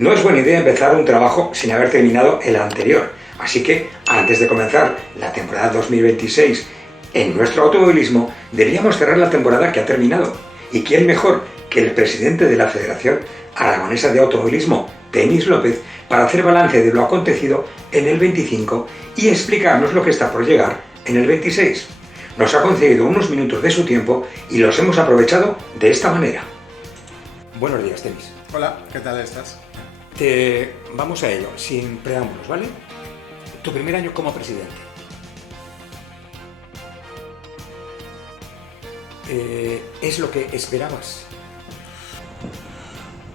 No es buena idea empezar un trabajo sin haber terminado el anterior, así que antes de comenzar la temporada 2026 en nuestro automovilismo, deberíamos cerrar la temporada que ha terminado. ¿Y quién mejor que el presidente de la Federación Aragonesa de Automovilismo, Denis López, para hacer balance de lo acontecido en el 25 y explicarnos lo que está por llegar en el 26? Nos ha concedido unos minutos de su tiempo y los hemos aprovechado de esta manera. Buenos días, Denis. Hola, ¿qué tal estás? Vamos a ello, sin preámbulos, ¿vale? Tu primer año como presidente. ¿Es lo que esperabas?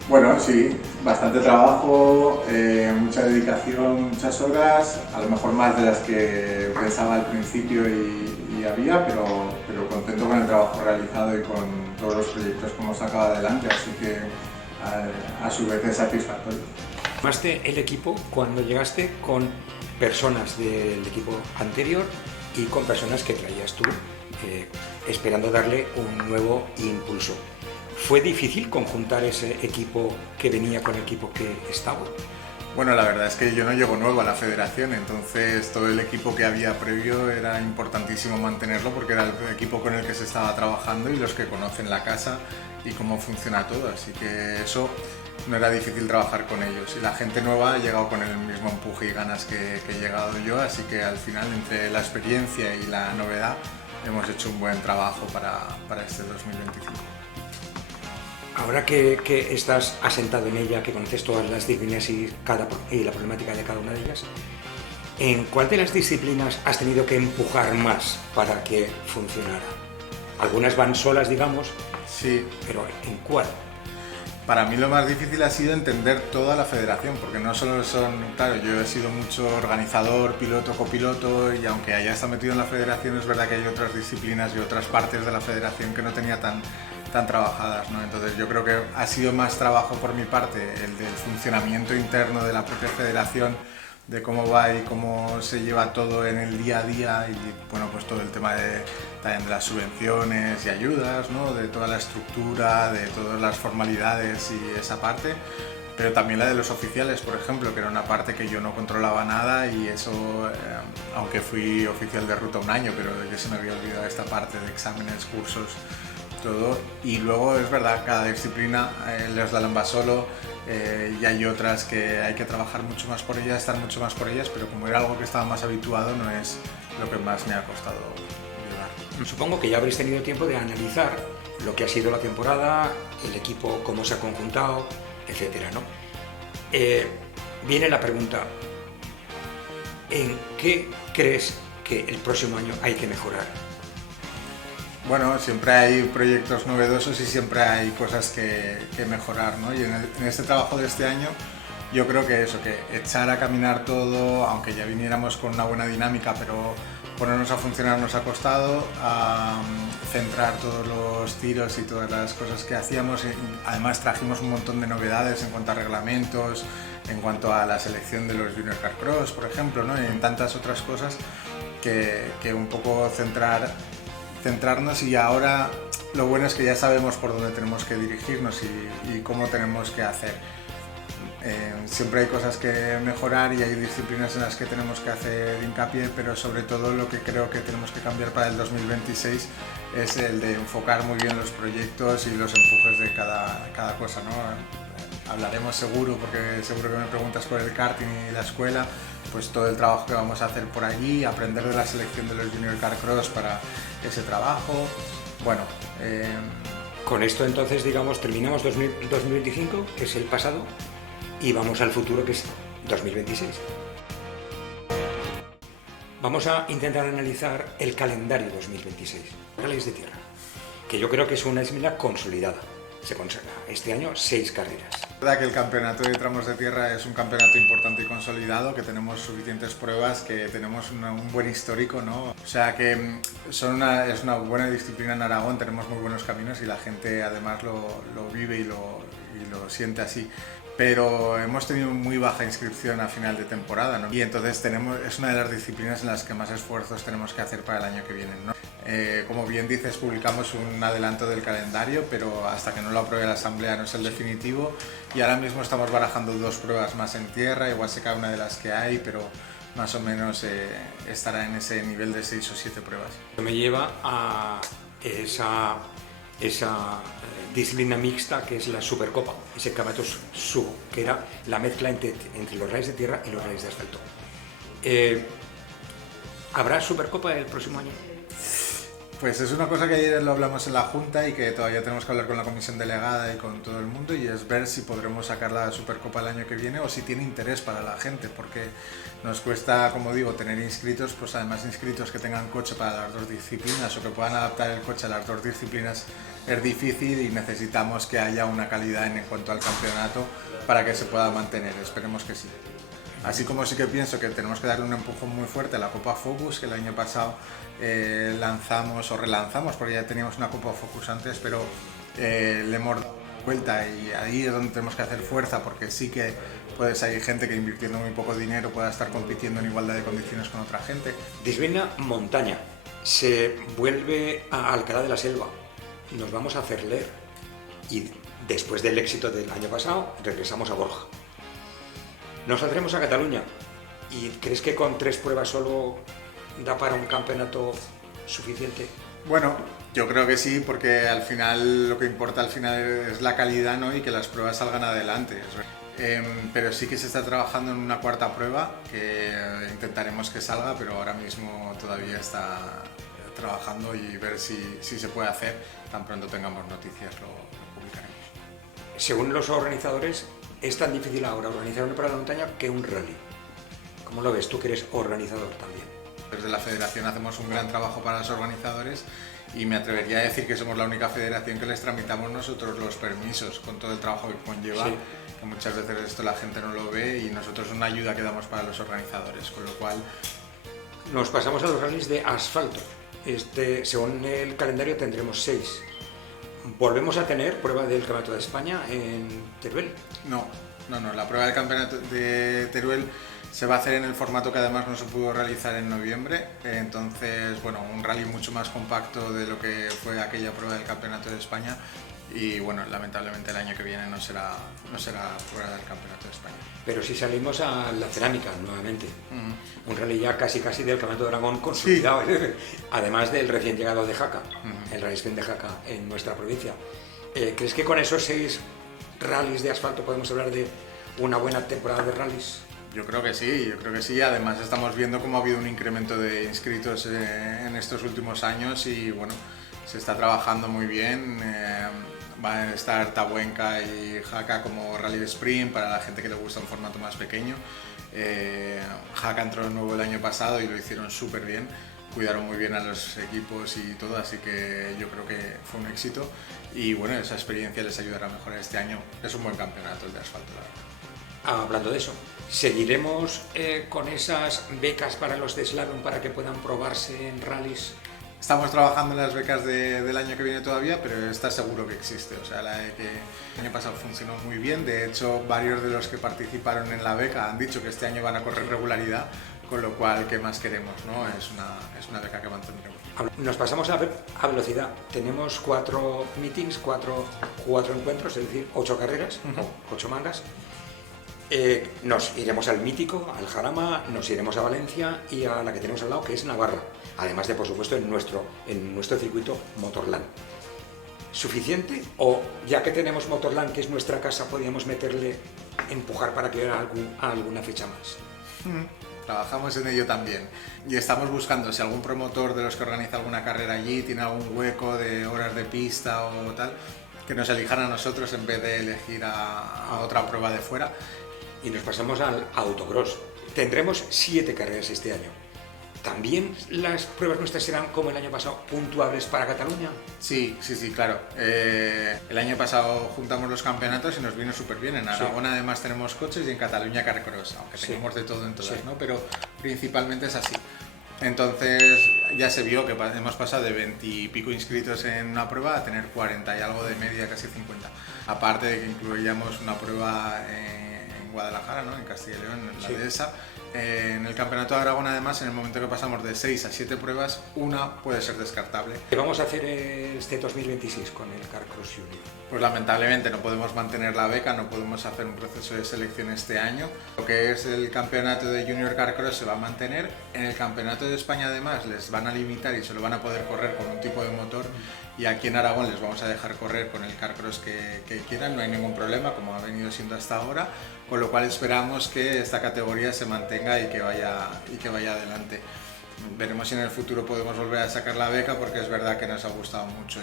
Bueno, sí, bastante trabajo, mucha dedicación, muchas horas, a lo mejor más de las que pensaba al principio y había, pero contento con el trabajo realizado y con todos los proyectos que hemos sacado adelante, así que a su vez es satisfactorio. Formaste el equipo cuando llegaste con personas del equipo anterior y con personas que traías tú, esperando darle un nuevo impulso. ¿Fue difícil conjuntar ese equipo que venía con el equipo que estaba? Bueno, la verdad es que yo no llego nuevo a la federación, entonces todo el equipo que había previo era importantísimo mantenerlo porque era el equipo con el que se estaba trabajando y los que conocen la casa y cómo funciona todo, así que eso no era difícil trabajar con ellos. Y la gente nueva ha llegado con el mismo empuje y ganas que he llegado yo, así que al final, entre la experiencia y la novedad, hemos hecho un buen trabajo para este 2025. Ahora que estás asentado en ella, que conoces todas las disciplinas y la problemática de cada una de ellas, ¿en cuál de las disciplinas has tenido que empujar más para que funcionara? Algunas van solas, digamos, sí, pero ¿en cuál? Para mí lo más difícil ha sido entender toda la federación, porque no solo claro, yo he sido mucho organizador, piloto, copiloto, y aunque haya estado metido en la federación, es verdad que hay otras disciplinas y otras partes de la federación que no tenía tan trabajadas, ¿no? Entonces yo creo que ha sido más trabajo por mi parte el del funcionamiento interno de la propia federación, de cómo va y cómo se lleva todo en el día a día y bueno, pues todo el tema también de las subvenciones y ayudas, ¿no? De toda la estructura, de todas las formalidades y esa parte, pero también la de los oficiales, por ejemplo, que era una parte que yo no controlaba nada y eso, aunque fui oficial de ruta un año, pero yo se me había olvidado esta parte de exámenes, cursos, todo. Y luego es verdad, cada disciplina les da lamba solo y hay otras que hay que trabajar mucho más por ellas, estar mucho más por ellas, pero como era algo que estaba más habituado, no es lo que más me ha costado llevar. Supongo que ya habréis tenido tiempo de analizar lo que ha sido la temporada, el equipo, cómo se ha conjuntado, etcétera, ¿no? Viene la pregunta, ¿en qué crees que el próximo año hay que mejorar? Bueno, siempre hay proyectos novedosos y siempre hay cosas que mejorar, ¿no? Y en este trabajo de este año yo creo que eso, que echar a caminar todo, aunque ya viniéramos con una buena dinámica, pero ponernos a funcionar nos ha costado, a centrar todos los tiros y todas las cosas que hacíamos. Y además trajimos un montón de novedades en cuanto a reglamentos, en cuanto a la selección de los Junior Car Cross, por ejemplo, ¿no? Y en tantas otras cosas que un poco centrarnos, y ahora lo bueno es que ya sabemos por dónde tenemos que dirigirnos y cómo tenemos que hacer. Siempre hay cosas que mejorar y hay disciplinas en las que tenemos que hacer hincapié, pero sobre todo lo que creo que tenemos que cambiar para el 2026 es el de enfocar muy bien los proyectos y los empujes de cada cosa, ¿no? Hablaremos seguro, porque seguro que me preguntas por el karting y la escuela, pues todo el trabajo que vamos a hacer por allí, aprender de la selección de los Junior Car Cross para ese trabajo. Bueno, con esto entonces, digamos, terminamos 2025, que es el pasado, y vamos al futuro, que es 2026. Vamos a intentar analizar el calendario 2026, Rallys de Tierra, que yo creo que es una disciplina consolidada. Se consagra este año 6 carreras. Es verdad que el campeonato de tramos de tierra es un campeonato importante y consolidado, que tenemos suficientes pruebas, que tenemos un buen histórico, ¿no? O sea que es una buena disciplina en Aragón, tenemos muy buenos caminos y la gente además lo vive y lo siente así. Pero hemos tenido muy baja inscripción a final de temporada, ¿no? Y entonces es una de las disciplinas en las que más esfuerzos tenemos que hacer para el año que viene, ¿no? Como bien dices, publicamos un adelanto del calendario, pero hasta que no lo apruebe la Asamblea no es el definitivo, y ahora mismo estamos barajando 2 pruebas más en tierra, igual se cae una de las que hay, pero más o menos estará en ese nivel de 6 o 7 pruebas. Me lleva a esa disciplina mixta que es la Supercopa, ese campeonato que era la mezcla entre los rallies de tierra y los rallies de asfalto. ¿Habrá Supercopa el próximo año? Pues es una cosa que ayer lo hablamos en la Junta y que todavía tenemos que hablar con la comisión delegada y con todo el mundo, y es ver si podremos sacar la Supercopa el año que viene o si tiene interés para la gente, porque nos cuesta, como digo, tener inscritos, pues además inscritos que tengan coche para las 2 disciplinas o que puedan adaptar el coche a las 2 disciplinas es difícil, y necesitamos que haya una calidad en cuanto al campeonato para que se pueda mantener. Esperemos que sí. Así como sí que pienso que tenemos que darle un empujón muy fuerte a la Copa Focus, que el año pasado lanzamos o relanzamos, porque ya teníamos una Copa Focus antes, pero le hemos dado vuelta, y ahí es donde tenemos que hacer fuerza, porque sí que hay gente que invirtiendo muy poco dinero pueda estar compitiendo en igualdad de condiciones con otra gente. Disciplina montaña, se vuelve a Alcalá de la Selva, nos vamos a hacer leer, y después del éxito del año pasado regresamos a Borja. Nos saldremos a Cataluña. ¿Y crees que con 3 pruebas solo da para un campeonato suficiente? Bueno, yo creo que sí, porque al final lo que importa al final es la calidad, ¿no? Y que las pruebas salgan adelante. Pero sí que se está trabajando en una 4ª prueba que intentaremos que salga, pero ahora mismo todavía está trabajando, y ver si se puede hacer. Tan pronto tengamos noticias lo publicaremos. Según los organizadores, es tan difícil ahora organizar una prueba de montaña que un rally. ¿Cómo lo ves? Tú que eres organizador también. Desde la federación hacemos un gran trabajo para los organizadores, y me atrevería a decir que somos la única federación que les tramitamos nosotros los permisos, con todo el trabajo que conlleva, sí. Que muchas veces esto la gente no lo ve, y nosotros es una ayuda que damos para los organizadores, con lo cual... Nos pasamos a los rallies de asfalto. Según el calendario tendremos 6. ¿Volvemos a tener prueba del Campeonato de España en Teruel? No, la prueba del Campeonato de Teruel se va a hacer en el formato que además no se pudo realizar en noviembre, entonces, bueno, un rally mucho más compacto de lo que fue aquella prueba del Campeonato de España, y bueno, lamentablemente el año que viene no será prueba del Campeonato de España. Pero si salimos a la cerámica nuevamente, un rally ya casi del Campeonato de Aragón consolidado, sí. Además del recién llegado de Jaca, el Rally Sprint de Jaca en nuestra provincia. ¿Crees que con esos 6 rallies de asfalto podemos hablar de una buena temporada de rallies? Yo creo que sí, además estamos viendo cómo ha habido un incremento de inscritos en estos últimos años, y bueno, se está trabajando muy bien. Va a estar Tabuenca y Jaca como rally de sprint para la gente que le gusta un formato más pequeño. Jaca entró de nuevo el año pasado y lo hicieron súper bien, cuidaron muy bien a los equipos y todo, así que yo creo que fue un éxito, y bueno, esa experiencia les ayudará a mejorar este año. Es un buen campeonato el de asfalto, la verdad. Hablando de eso, ¿seguiremos con esas becas para los de slalom para que puedan probarse en rallies? Estamos trabajando en las becas del año que viene todavía, pero está seguro que existe. O sea, la de que el año pasado funcionó muy bien. De hecho, varios de los que participaron en la beca han dicho que este año van a correr regularidad, con lo cual, ¿qué más queremos, no? Es una beca que mantendremos. Nos pasamos a velocidad. Tenemos 4 meetings, 4 encuentros, es decir, 8 carreras, 8 mangas. Nos iremos al mítico, al Jarama, nos iremos a Valencia y a la que tenemos al lado, que es Navarra, además de, por supuesto, en nuestro circuito Motorland. ¿Suficiente? ¿O ya que tenemos Motorland, que es nuestra casa, podríamos empujar para que hubiera alguna fecha más? Trabajamos en ello también, y estamos buscando si algún promotor de los que organiza alguna carrera allí tiene algún hueco de horas de pista o tal, que nos elijan a nosotros en vez de elegir a otra prueba de fuera. Y nos pasamos al autocross. Tendremos 7 carreras este año. ¿También las pruebas nuestras serán, como el año pasado, puntuables para Cataluña? Sí, claro. El año pasado juntamos los campeonatos y nos vino súper bien. En Aragón además tenemos coches, y en Cataluña carcross, aunque tenemos de todo en todas, ¿no? Pero principalmente es así. Entonces ya se vio que hemos pasado de 20 y pico inscritos en una prueba a tener 40 y algo de media, casi 50. Aparte de que incluíamos una prueba en Guadalajara, ¿no? En Castilla y León, en la dehesa, En el Campeonato de Aragón, además, en el momento que pasamos de 6 a 7 pruebas, una puede ser descartable. ¿Qué vamos a hacer este 2026 con el Carcross Junior? Pues lamentablemente no podemos mantener la beca, no podemos hacer un proceso de selección este año. Lo que es el campeonato de Junior Carcross se va a mantener. En el Campeonato de España, además, les van a limitar y solo van a poder correr con un tipo de motor. Y aquí en Aragón les vamos a dejar correr con el Carcross que quieran, no hay ningún problema, como ha venido siendo hasta ahora, con lo cual esperamos que esta categoría se mantenga y que vaya adelante. Veremos si en el futuro podemos volver a sacar la beca, porque es verdad que nos ha gustado mucho.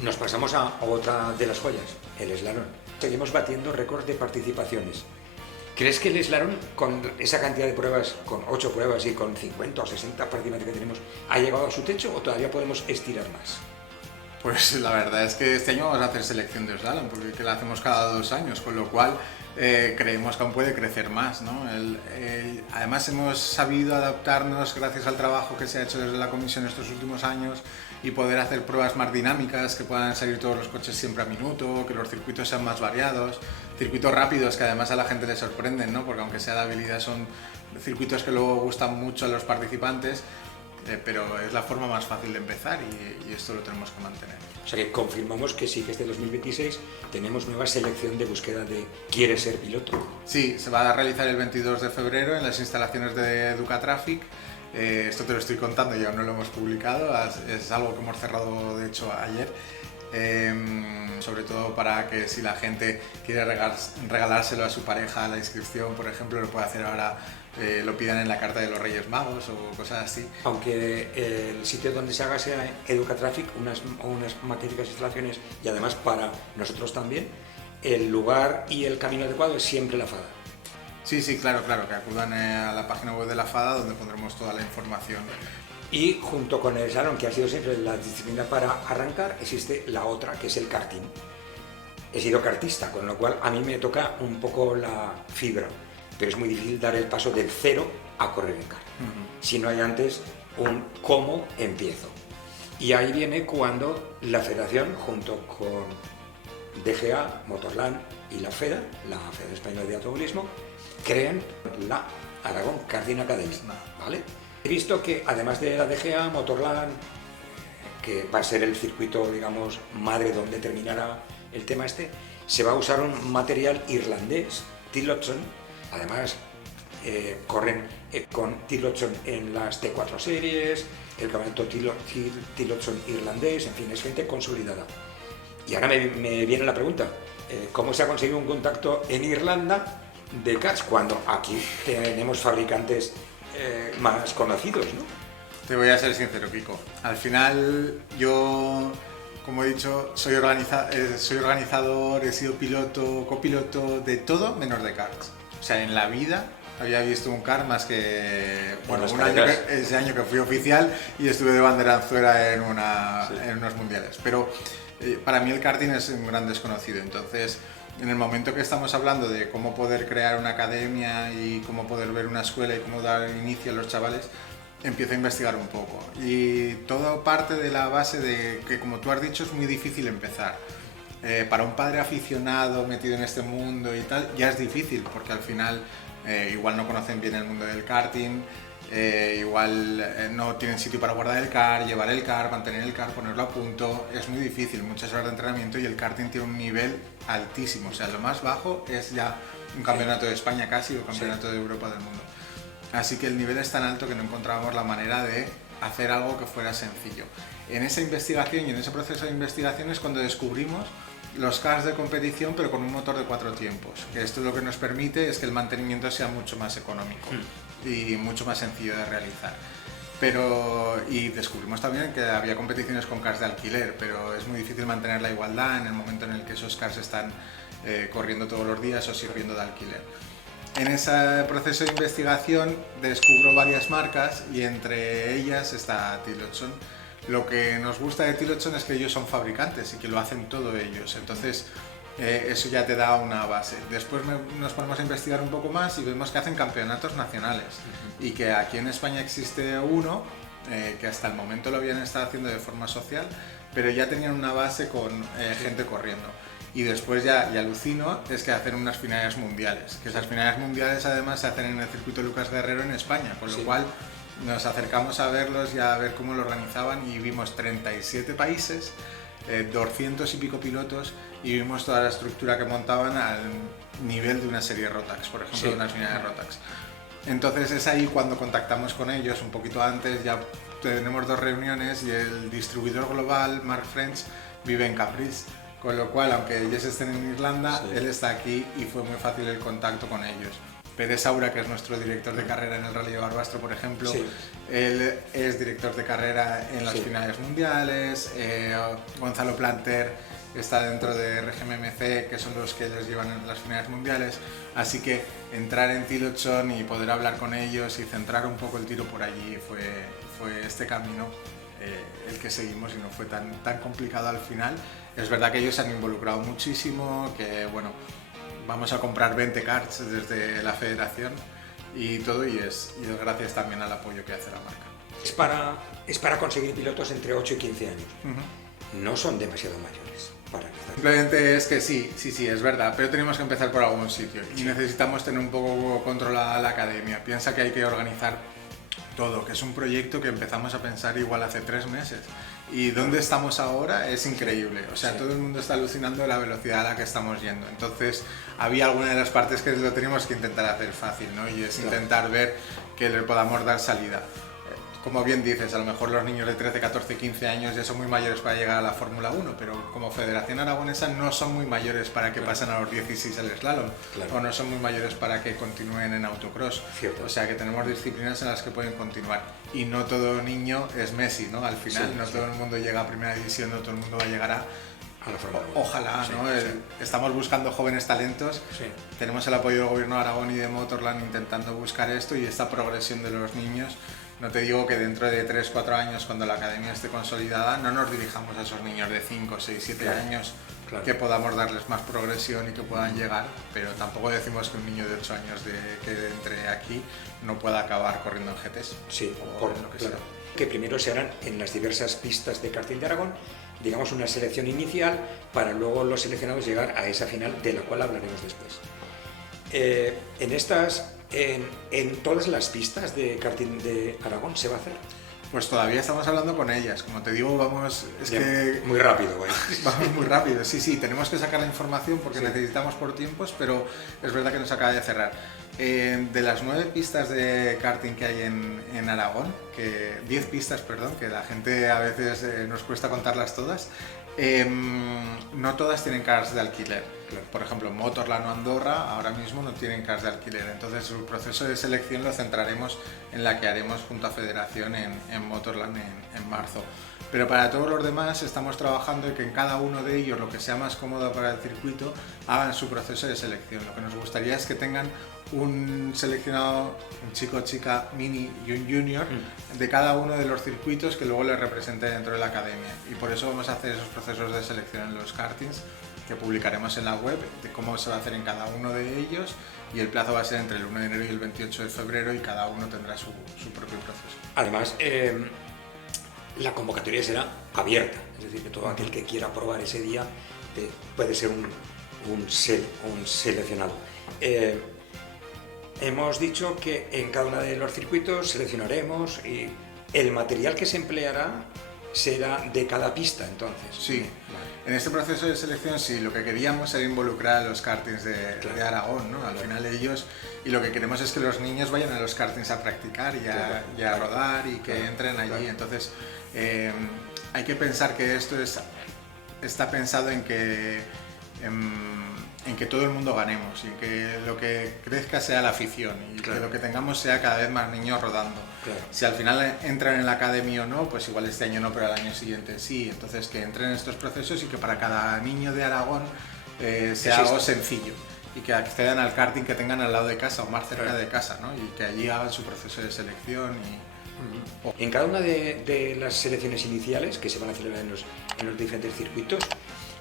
Nos pasamos a otra de las joyas, el slalom. Seguimos batiendo récords de participaciones. ¿Crees que el slalom, con esa cantidad de pruebas, con 8 pruebas y con 50 o 60 participantes que tenemos, ha llegado a su techo o todavía podemos estirar más? Pues la verdad es que este año vamos a hacer selección de slalom, porque la hacemos cada 2 años, con lo cual creemos que aún puede crecer más, ¿no? Además hemos sabido adaptarnos gracias al trabajo que se ha hecho desde la comisión estos últimos años y poder hacer pruebas más dinámicas, que puedan salir todos los coches siempre a minuto, que los circuitos sean más variados, circuitos rápidos que además a la gente le sorprenden, ¿no? Porque aunque sea de habilidad son circuitos que luego gustan mucho a los participantes, pero es la forma más fácil de empezar y esto lo tenemos que mantener. O sea que confirmamos que sí, que este 2026 tenemos nueva selección de búsqueda de ¿quieres ser piloto? Sí, se va a realizar el 22 de febrero en las instalaciones de Educatraffic. Esto te lo estoy contando y aún no lo hemos publicado, es algo que hemos cerrado de hecho ayer. Sobre todo para que si la gente quiere regalárselo a su pareja a la inscripción, por ejemplo, lo puede hacer ahora, lo pidan en la carta de los Reyes Magos o cosas así. Aunque el sitio donde se haga sea Educatraffic, unas magníficas instalaciones y además para nosotros también, el lugar y el camino adecuado es siempre la FADA. Sí, claro, que acudan a la página web de la FADA donde pondremos toda la información. Y junto con el slalom, que ha sido siempre la disciplina para arrancar, existe la otra, que es el karting. He sido kartista, con lo cual a mí me toca un poco la fibra, pero es muy difícil dar el paso del cero a correr en kart. Si no hay antes un cómo empiezo. Y ahí viene cuando la federación, junto con DGA, Motorland y la FEDA, la Federación Española de Automovilismo, crean la Aragón Karting Academy, ¿vale? He visto que además de la DGA, Motorland, que va a ser el circuito, digamos, madre donde terminará el tema este, se va a usar un material irlandés, Tillotson. Además, corren con Tillotson en las T4 series, el campeonato Tillotson irlandés, en fin, es gente consolidada. Y ahora me viene la pregunta, ¿cómo se ha conseguido un contacto en Irlanda de karts cuando aquí tenemos fabricantes más conocidos, ¿no? Te voy a ser sincero, Kiko. Al final yo, como he dicho, soy organizador, he sido piloto, copiloto, de todo menos de karts. O sea, en la vida había visto un kart más que... Bueno, ese año que fui oficial y estuve de banderanzuela en unos mundiales. Pero para mí el karting es un gran desconocido, entonces... En el momento que estamos hablando de cómo poder crear una academia y cómo poder ver una escuela y cómo dar inicio a los chavales, empiezo a investigar un poco. Y todo parte de la base de que, como tú has dicho, es muy difícil empezar. Para un padre aficionado metido en este mundo y tal, ya es difícil, porque al final igual no conocen bien el mundo del karting, igual no tienen sitio para guardar el kart, llevar el kart, mantener el kart, ponerlo a punto. Es muy difícil, muchas horas de entrenamiento, y el karting tiene un nivel altísimo. O sea, lo más bajo es ya un campeonato de España casi, o campeonato de Europa, del mundo. Así que el nivel es tan alto que no encontrábamos la manera de hacer algo que fuera sencillo. En esa investigación y en ese proceso de investigación es cuando descubrimos los karts de competición, pero con un motor de 4 tiempos. Que esto lo que nos permite es que el mantenimiento sea mucho más económico y mucho más sencillo de realizar. Y descubrimos también que había competiciones con karts de alquiler, pero es muy difícil mantener la igualdad en el momento en el que esos karts están corriendo todos los días o sirviendo de alquiler. En ese proceso de investigación descubro varias marcas y entre ellas está Tillotson. Lo que nos gusta de Tillotson es que ellos son fabricantes y que lo hacen todo ellos, entonces eso ya te da una base. Después nos ponemos a investigar un poco más y vemos que hacen campeonatos nacionales y que aquí en España existe uno que hasta el momento lo habían estado haciendo de forma social, pero ya tenían una base con gente corriendo. y después ya, y alucino, es que hacen unas finales mundiales, que esas finales mundiales además se hacen en el circuito Lucas Guerrero en España, con lo cual nos acercamos a verlos y a ver cómo lo organizaban y vimos 37 países, 200 y pico pilotos y vimos toda la estructura que montaban al nivel de una serie Rotax, por ejemplo, de unas finales Rotax. Entonces es ahí cuando contactamos con ellos, un poquito antes, ya tenemos 2 reuniones y el distribuidor global, Mark French, vive en Cambridge, con lo cual, aunque ellos estén en Irlanda, él está aquí y fue muy fácil el contacto con ellos. Pérez Saura, que es nuestro director de carrera en el Rally de Barbastro, por ejemplo, él es director de carrera en las finales mundiales, Gonzalo Planter está dentro de RGMMC, que son los que ellos llevan en las finales mundiales, así que entrar en Tilochón y poder hablar con ellos y centrar un poco el tiro por allí fue este camino el que seguimos y no fue tan complicado al final. Es verdad que ellos se han involucrado muchísimo, que bueno, vamos a comprar 20 karts desde la federación y todo, y es gracias también al apoyo que hace la marca. Es para conseguir pilotos entre 8 y 15 años. No son demasiado mayores para empezar. Simplemente es que sí, es verdad, pero tenemos que empezar por algún sitio y necesitamos tener un poco controlada la academia. Piensa que hay que organizar todo, que es un proyecto que empezamos a pensar igual hace 3 meses y dónde estamos ahora es increíble, o sea, todo el mundo está alucinando de la velocidad a la que estamos yendo, entonces había alguna de las partes que lo teníamos que intentar hacer fácil, ¿no? Y es intentar ver que le podamos dar salida. Como bien dices, a lo mejor los niños de 13, 14, 15 años ya son muy mayores para llegar a la Fórmula 1, pero como Federación Aragonesa no son muy mayores para que pasen a los 16 al slalom, o no son muy mayores para que continúen en autocross. O sea que tenemos disciplinas en las que pueden continuar. Y no todo niño es Messi, ¿no? Al final no todo el mundo llega a primera división, no todo el mundo va a llegar a la Fórmula 1. Ojalá, ¿no? Estamos buscando jóvenes talentos, tenemos el apoyo del Gobierno de Aragón y de Motorland intentando buscar esto y esta progresión de los niños. No te digo que dentro de 3, 4 años, cuando la academia esté consolidada, no nos dirijamos a esos niños de 5, 6, 7 años, que podamos darles más progresión y que puedan llegar, pero tampoco decimos que un niño de 8 años que entre aquí no pueda acabar corriendo en GTs. Por lo que sea. Que primero se harán en las diversas pistas de karting de Aragón, digamos una selección inicial, para luego los seleccionados llegar a esa final, de la cual hablaremos después. En todas las pistas de karting de Aragón se va a hacer. Pues todavía estamos hablando con ellas, como te digo, vamos... Muy rápido, güey. Vamos muy rápido, sí, tenemos que sacar la información porque necesitamos por tiempos, pero es verdad que nos acaba de cerrar. De las 9 pistas de karting que hay en Aragón, 10 pistas, perdón, que la gente a veces nos cuesta contarlas todas, no todas tienen cars de alquiler. Por ejemplo, Motorland o Andorra ahora mismo no tienen cars de alquiler, entonces el proceso de selección lo centraremos en la que haremos junto a Federación en Motorland en marzo. Pero para todos los demás estamos trabajando en que en cada uno de ellos, lo que sea más cómodo para el circuito, hagan su proceso de selección. Lo que nos gustaría es que tengan un seleccionado, un chico o chica mini y un junior de cada uno de los circuitos que luego les represente dentro de la academia, y por eso vamos a hacer esos procesos de selección en los kartings que publicaremos en la web de cómo se va a hacer en cada uno de ellos, y el plazo va a ser entre el 1 de enero y el 28 de febrero y cada uno tendrá su propio proceso. Además, la convocatoria será abierta, es decir, que todo aquel que quiera probar ese día puede ser un seleccionado. Hemos dicho que en cada uno de los circuitos seleccionaremos y el material que se empleará será de cada pista, entonces. Sí, en este proceso de selección sí, lo que queríamos era involucrar a los kartings de Aragón, ¿no? Al final ellos, y lo que queremos es que los niños vayan a los kartings a practicar y a rodar y que entren allí, entonces hay que pensar que esto está pensado en que todo el mundo ganemos y que lo que crezca sea la afición y que lo que tengamos sea cada vez más niños rodando. Si al final entran en la academia o no, pues igual este año no, pero al año siguiente sí. Entonces que entren en estos procesos y que para cada niño de Aragón sea algo sencillo y que accedan al karting que tengan al lado de casa o más cerca de casa, ¿no? Y que allí hagan su proceso de selección. En cada una de las selecciones iniciales que se van a celebrar en los diferentes circuitos,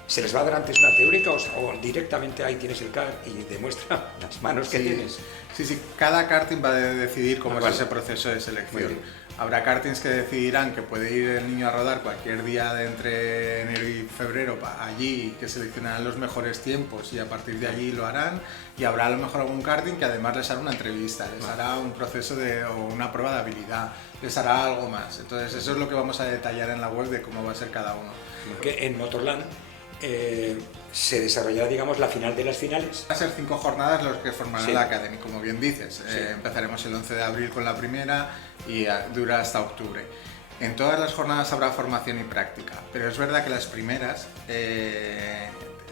¿se les va a dar antes una teórica o directamente ahí tienes el kart y demuestra las manos que tienes? Sí, cada karting va a decidir cómo es ese proceso de selección. Habrá kartings que decidirán que puede ir el niño a rodar cualquier día de entre enero y febrero allí, que seleccionarán los mejores tiempos y a partir de allí lo harán. Y habrá a lo mejor algún karting que además les hará una entrevista, les hará un proceso o una prueba de habilidad, les hará algo más. Entonces eso es lo que vamos a detallar en la web de cómo va a ser cada uno. Que en Motorland se desarrollará, digamos, la final de las finales. Va a ser 5 jornadas los que formarán la Academy, como bien dices. Empezaremos el 11 de abril con la primera y dura hasta octubre. En todas las jornadas habrá formación y práctica, pero es verdad que las primeras,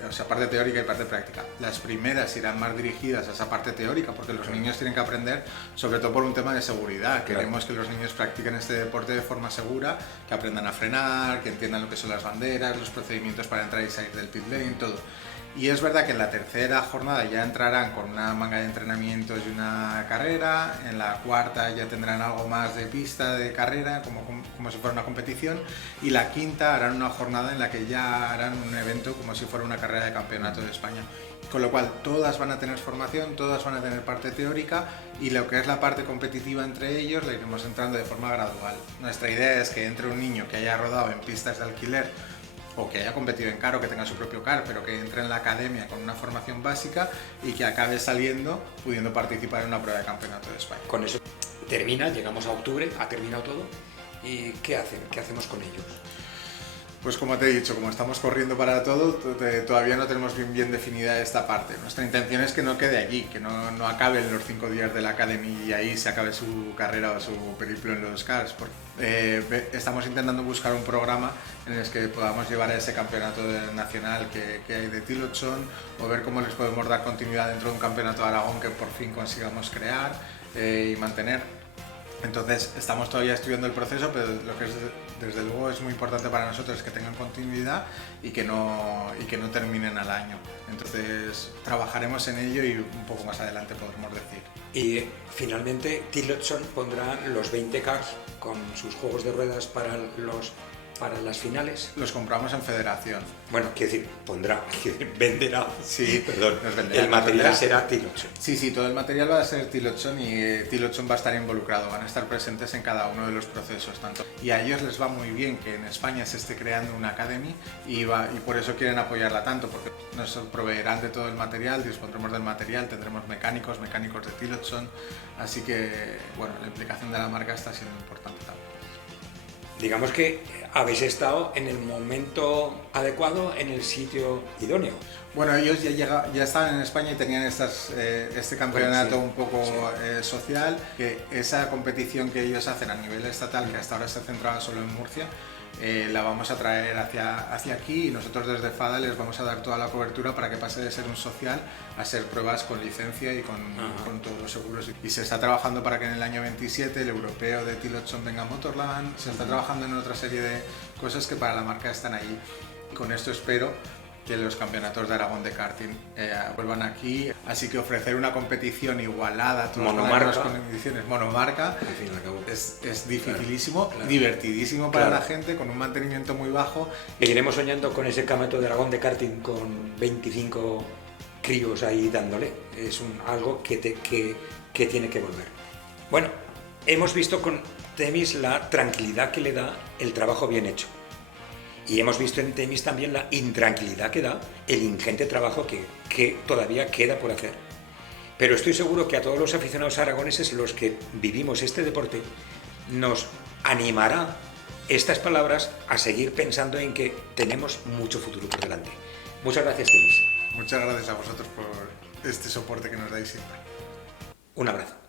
o sea, parte teórica y parte práctica, las primeras irán más dirigidas a esa parte teórica porque los niños tienen que aprender, sobre todo por un tema de seguridad. Queremos que los niños practiquen este deporte de forma segura, que aprendan a frenar, que entiendan lo que son las banderas, los procedimientos para entrar y salir del pit lane, todo. Y es verdad que en la tercera jornada ya entrarán con una manga de entrenamientos y una carrera, en la cuarta ya tendrán algo más de pista, de carrera, como si fuera una competición, y la quinta harán una jornada en la que ya harán un evento como si fuera una carrera de campeonato de España. Con lo cual todas van a tener formación, todas van a tener parte teórica y lo que es la parte competitiva entre ellos la iremos entrando de forma gradual. Nuestra idea es que entre un niño que haya rodado en pistas de alquiler o que haya competido en car o que tenga su propio car, pero que entre en la academia con una formación básica y que acabe saliendo pudiendo participar en una prueba de campeonato de España. Con eso termina, llegamos a octubre, ha terminado todo. ¿Y qué hacen? ¿Qué hacemos con ellos? Pues como te he dicho, como estamos corriendo para todo, todavía no tenemos bien definida esta parte. Nuestra intención es que no quede allí, que no acabe en los 5 días de la Academy y ahí se acabe su carrera o su periplo en los cars. Estamos intentando buscar un programa en el que podamos llevar a ese campeonato nacional que hay de Tillotson o ver cómo les podemos dar continuidad dentro de un campeonato de Aragón que por fin consigamos crear y mantener. Entonces estamos todavía estudiando el proceso, pero lo que desde luego es muy importante para nosotros es que tengan continuidad y que no terminen al año. Entonces trabajaremos en ello y un poco más adelante podremos decir. Y finalmente Tillotson pondrá los 20 cars con sus juegos de ruedas para las finales. Los compramos en federación. Bueno, quiero decir, venderá. Sí, perdón, nos venderá. El material será Tillotson. Sí, todo el material va a ser Tillotson y Tillotson va a estar involucrado, van a estar presentes en cada uno de los procesos. Y a ellos les va muy bien que en España se esté creando una academy y por eso quieren apoyarla tanto, porque nos proveerán de todo el material, dispondremos del material, tendremos mecánicos de Tillotson, así que bueno, la implicación de la marca está siendo importante también. Digamos que habéis estado en el momento adecuado, en el sitio idóneo. Bueno, ellos ya estaban en España y tenían este campeonato un poco social, que esa competición que ellos hacen a nivel estatal, que hasta ahora se centraba solo en Murcia, la vamos a traer hacia aquí y nosotros desde FADA les vamos a dar toda la cobertura para que pase de ser un social a ser pruebas con licencia y con todos los seguros. Y se está trabajando para que en el año 27 el europeo de Tillotson venga a Motorland, se está trabajando en otra serie de cosas que para la marca están allí. Y con esto espero que los campeonatos de Aragón de karting vuelvan aquí, así que ofrecer una competición igualada, monomarca, con condiciones monomarca, al fin y al cabo, es dificilísimo, claro. Divertidísimo para la gente, con un mantenimiento muy bajo. Seguiremos soñando con ese campeonato de Aragón de karting con 25 críos ahí dándole, es algo que tiene que volver. Bueno, hemos visto con Temis la tranquilidad que le da el trabajo bien hecho. Y hemos visto en Temis también la intranquilidad que da el ingente trabajo que todavía queda por hacer. Pero estoy seguro que a todos los aficionados aragoneses, los que vivimos este deporte, nos animará estas palabras a seguir pensando en que tenemos mucho futuro por delante. Muchas gracias, Temis. Muchas gracias a vosotros por este soporte que nos dais siempre. Un abrazo.